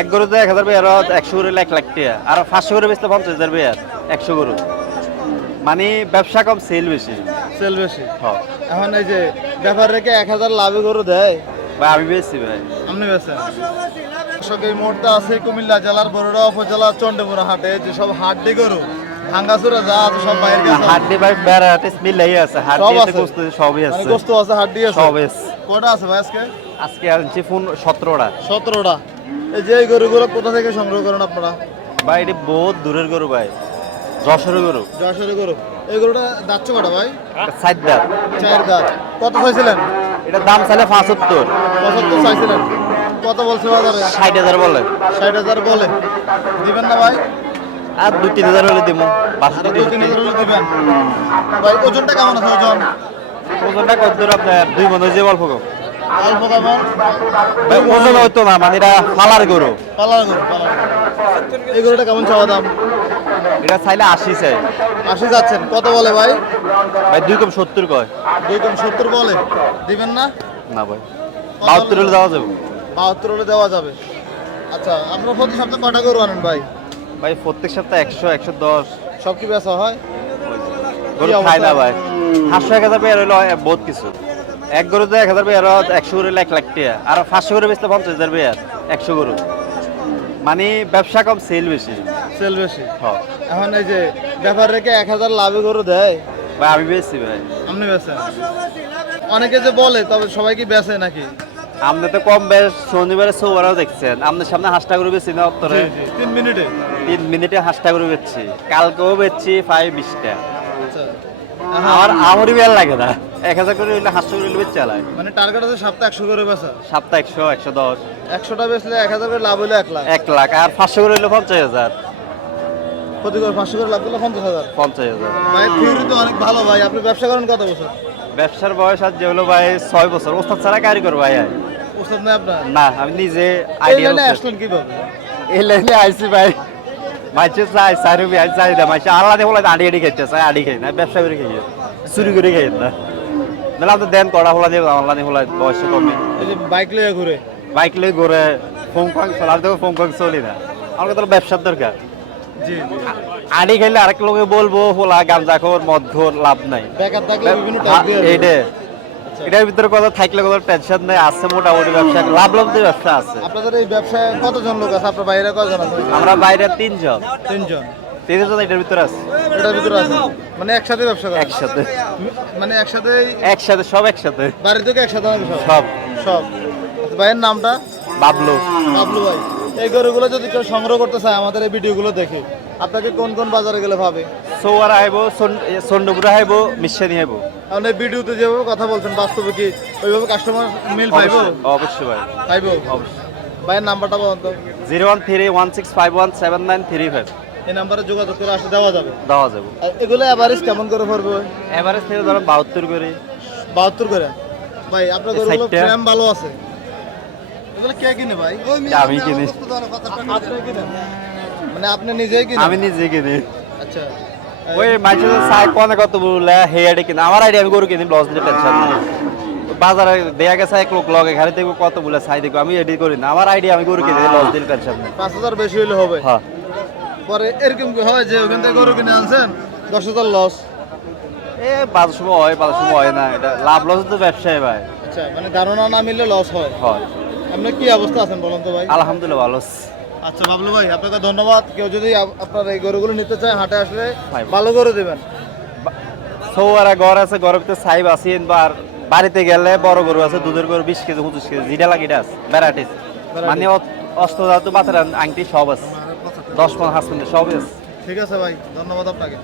এক গরুতে 1000 বেয়ার 100 করে 1 লাখ টাকা আর 500 করে বেচলে 50,000 বেয়ার 100 গরু মানে ব্যবসা কম সেল বেশি। সেল বেশি। হ্যাঁ এখন এই যে ব্যাপার রেখে 1000 লাভে গরু দেয়, ভাই আমি বেচছি ভাই। আপনি বেছেন। দর্শক এই মুহূর্তে আছে কুমিল্লা জেলার বরুড়া উপজেলা চন্ডীপুর হাটে, যেসব হাড্ডি গরু ভাঙ্গাচুরা যা আছে সব বাইরে গেছে। হাড্ডি ভাই বেড়াতে মিলাই আছে, সব হাড্ডি আছে। গোস্ত সবই মানে আছে। গোস্ত আছে, হাড্ডি আছে, সব আছে। কটা আছে ভাই আজকে? আজকে আনছি ফোন 17টা। 17টা। এই যে এই গরুগুলো কোথা থেকে সংগ্রহ করেন আপনারা? ভাই এটি বহুত দূরের গরু ভাই, যশোরের গরু। যশোরের গরু। এই গরুটা দাঁতছে কটা ভাই? 7 দাঁত। 4 দাঁত। কত চাইছিলেন? এটার দাম চাইলে 75। 75 চাইছিলেন। কত বলছে বাজারে? 60,000 বলে। 60,000 বলে। দিবেন না ভাই? আর 2-3,000 হলে দিব। আর 2-3,000 হলে দিবেন। ভাই ওজনটা কেমন আছে ওজন? ওজনটা কত দূর আপনার 2 মণ হয়েছে অল্প কম। অল্প কেমন? ভাই ওজন হইতো না, মানে এটা ফালার গরু। পালার গরু, পালার গরু। এই গরুটা কেমন চাওয়া দাম? এটা চাইলে 80 চাই 80 যাচ্ছেন। কত বলে ভাই? ভাই 2 কম 70 কয়। 2 কম 70 বলে। দিবেন না? না ভাই 72 হলে দেওয়া যাবে। 72 হলে দেওয়া যাবে। আচ্ছা, আপনারা প্রতি সপ্তাহে কয়টা গরু আনেন ভাই? ভাই প্রত্যেক সপ্তাহে 100 110 সব কি বেচা হয়? গরু খায় না ভাই। 500-1000 বেয়ার হইলো বহুত কিছু। এক গরুতে 1000 বেয়ার 100 করে 1 লাখ টাকা আর 500 করে বেচলে 50,000 বেয়ার 100 গরু মানে ব্যবসা কম সেল বেশি। সেল বেশি। হ্যাঁ এখন এই যে ব্যাপার রেখে 1000 লাভে গরু দেয়, ভাই আমি বেচছি ভাই। আপনি বেচেন। অনেকে যে বলে, তবে সবাই কি বেচে নাকি? আপনি তো কম বেশ শনিবারে সৌরাও দেখছেন, আপনার সামনে হাঁসটা গরু বেচছি না উত্তরে। 3 মিনিটে। 3 মিনিটে হাঁসটা গরু বেচছি, কালকেও বেচছি 5-20টা। আচ্ছা। আমারই বেল লাগে না, 1000 করে হইলে হাঁসটা করে বেচে চালায়। মানে টার্গেট আছে সপ্তাহে 100 করে বেচা। সপ্তাহে 100-110 100টা বেচলে 1000 করে লাভ হলে 1 লাখ। 1 লাখ আর 500 করে হইলে 50,000। প্রতি করে 500 করে লাভ করলে 50,000। 50,000। ভাই থিওরি তো অনেক ভালো ভাই। আপনি ব্যবসা করেন কত বছর? ব্যবসার বয়স আজ যে হলো ভাই 6 বছর। ওস্তাদ ছাড়া কারিগর ভাই আর। ওস্তাদ না আপনার? না আমি নিজে এই আইডিয়া লাইনে আসলেন কিভাবে? এই লাইনে আইছি ভাই। মাইছে চাই সারবি আই চাই দা মাইছে আল্লাহ দে বলে আড়ি আড়ি খাইতে চাই, আড়ি খাই না ব্যবসা করে খাই, চুরি করে খাই না। নাহলে আপনি দেন কড়া হলা দিয়ে আল্লাহ দিয়ে হলা বয়স কমে এই যে বাইক লয়ে ঘুরে। বাইক লই ঘুরে ফোন কং চলার তো ফোন কং চলি না। আমাকে তো ব্যবসার দরকার। জি জি। আড়ি খাইলে আরেক লোকে বলবো হোলা গাঁজা খোর মদ খোর লাভ নাই। বেকার থাকলে বিভিন্ন টাইপ দিয়ে। এইটা এটার ভিতরে কথা থাকলে কোনো টেনশন নেই, আছে মোটামুটি ব্যবসা, লাভ লাভ দিয়ে ব্যবসা আছে। আপনাদের এই ব্যবসায় কতজন লোক আছে? আপনার বাইরে কতজন আছে? আমরা বাইরে 3 জন। 3 জন। 3 জন এটার ভিতরে আছে। এটার ভিতরে আছে মানে একসাথে ব্যবসা করেন? একসাথে মানে একসাথেই একসাথে সব একসাথে বাড়ি থেকে একসাথে হবে সব? সব সব। আচ্ছা, ভাইয়ের নামটা? বাবলু। বাবলু ভাই। এই গরুগুলো যদি কেউ সংগ্রহ করতে চায় আমাদের এই ভিডিওগুলো দেখে, আপনাকে কোন কোন বাজারে গেলে পাবে? সোয়ার আইবো, সন্ডপুরা আইবো, মিশানি আইবো। আপনি ভিডিওতে যেভাবে কথা বলছেন, বাস্তবে কি ওইভাবে কাস্টমার মিল পাইবো? অবশ্যই ভাই, পাইবো। অবশ্যই। ভাইয়ের নাম্বারটা বলুন তো। 01316517935 এই নাম্বারে যোগাযোগ করে আসলে দেওয়া যাবে। দেওয়া যাবে। আর এগুলো এভারেজ কেমন করে পড়বে? এভারেজ থেকে ধরো 72 করে। 72 করে। ভাই আপনার এই গরুগুলো সাইডটা? ফ্রেম ভালো আছে। এগুলো কে কিনে ভাই? আমি কিনি। আপনি কিনেন? মানে আপনি নিজেই কিনেন? আমি নিজে কিনি। আচ্ছা। ওই মাঝে সাই কোনে কত বলে হেয়ারে কিনা আমার আইডিয়া, আমি গরু কিনি লস দিলে টেনশন নাই। বাজারে দেয়া গেছে এক লোক লগে ঘরে দেখবো কত বলে সাই দেখবো, আমি এডিট করি না, আমার আইডিয়া, আমি গরু কিনি লস দিলে টেনশন নাই। 5,000 বেশি হলে হবে। হ্যাঁ পরে এরকম কি হয় যে ওখান থেকে গরু কিনে আনছেন 10,000 লস? এ বাজার সময় হয়, বাজার সময় হয় না, এটা লাভ লস তো ব্যবসায় ভাই। আচ্ছা, মানে ধারণা না মিললে লস হয়। হয় আপনি কি অবস্থা আছেন বলুন তো ভাই? আলহামদুলিল্লাহ ভালো আছি। আচ্ছা বাবলু ভাই, আপনাকে ধন্যবাদ। কেউ যদি আপনার এই গরুগুলো নিতে চায় হাটে আসলে ভাই। ভালো গরু দেবেন। সৌয়ারা ঘর আছে, ঘরের ভিতরে সাইব আছেন, বার বাড়িতে গেলে বড় গরু আছে, দুধের গরু 20 কেজি 25 কেজি যেটা লাগে এটা আছে, ভ্যারাইটিস মানে অস্ত্র ধাতু বাতের আংটি সব আছে, 10 হাঁস সব আছে। ঠিক আছে ভাই, ধন্যবাদ আপনাকে।